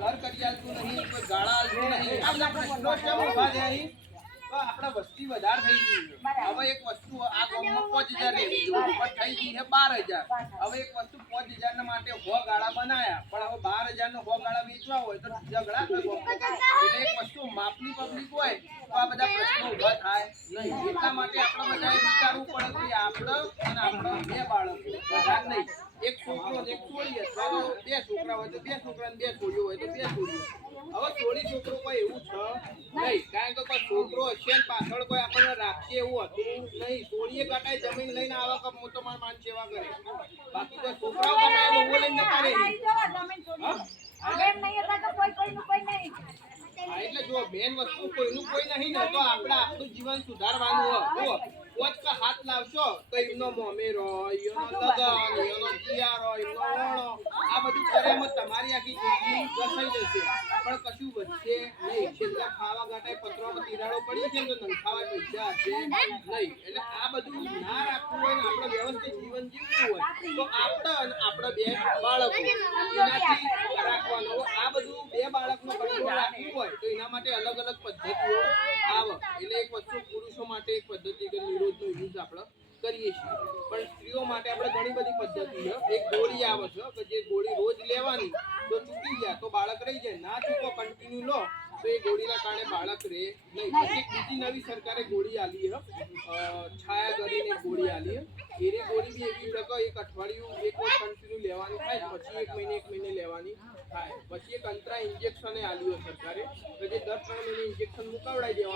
ઘર કરી આલતું નહીં, કોઈ ગાળા આલતું નહીં. આ બધા પ્રશ્નો કેમ ઊભા છે અહીં? તો આપણે વસ્તી વધારે થઈ ગઈ છે. હવે એક વસ્તુ આ ગામમાં 5000 લેવી જોઈએ, પણ થઈ ગઈ છે 12000. હવે એક વસ્તુ 5000 ના માટે 100 ગાળા બનાયા, પણ હવે 12000 નો 100 ગાળા વેચવા હોય તો ઝઘડા થાય ગામમાં. એટલે એક વસ્તુ માપની પબ્લિક હોય તો આ બધા પ્રશ્નો ઊભા થાય નહીં. એટલા માટે આપણે બધાએ વિચારવું પડે કે આપણે અને આપણા 2 બાળકો વધારે નહીં, એક છોકરો ને એક છોડી, અથવા તો 2 છોકરા હોય તો 2 છોકરા ને 2 છોડીઓ હોય તો 2 છોડીઓ. હવે છોડી છોકરો કોઈ એવું છે નહીં, કારણ કે કોઈ છોકરો હશે ને પાછળ કોઈ આપણને રાખશે એવું હતું નહીં. છોડીએ કટાઈ જમીન લઈને આવે કે હું તો મારી માન સેવા કરે, બાકી કોઈ છોકરાઓ કટાઈ બહુ લઈને જતા રહે. એટલે જો મેન વસ્તુ કોઈનું કોઈ નહીં ને, તો આપણે આપણું જીવન સુધારવાનું હોય. જો પોચ કે હાથ લાવશો તો એમનો મોમેરો, એનો લગન, એનો કિયારો, એમનો વણો, આ બધું કરે એમાં તમારી આખી જિંદગી ઘસાઈ જશે, પણ કશું વધશે નહીં. છેલ્લા ખાવા ગાંઠે પતરામાં તિરાડો પડી છે તો નંખાવા પૈસા હશે નહીં. એટલે આ બધું ના રાખવું હોય ને આપણે વ્યવસ્થિત જીવન જીવવું હોય તો આપણે અને આપણા 2 બાળકો એનાથી રાખવાનું. આ બધું 2 બાળકનો કંટ્રોલ રાખવું હોય તો એના માટે અલગ અલગ પદ્ધતિઓ આવે. એટલે એક વસ્તુ પુરુષો માટે એક પદ્ધતિ કે નિરોધનો યુઝ આપણે કરીએ છીએ, પણ સ્ત્રીઓ માટે આપણે ઘણી બધી પદ્ધતિ છે. એક ગોળી આવે છે કે જે ગોળી રોજ લેવાની, તો ચૂકી ગયા તો બાળક રહી જાય, ના ચૂકો કન્ટિન્યુ લો તો એ ગોળીના કારણે બાળક રહે નહીં. પછી બીજી નવી સરકારે ગોળી આલી છે, છાયા કરીને ગોળી આલી છે. એની ગોળી બી એવી છે કે એક અઠવાડિયું એક વાર કન્ટિન્યુ લેવાની થાય, પછી એક મહિને લેવાની થાય. પછી એક અંતરા ઇન્જેક્શન આલ્યું સરકારે કે જે દર 3 મહિને ઇન્જેક્શન મુકાવડાવી દેવાનું.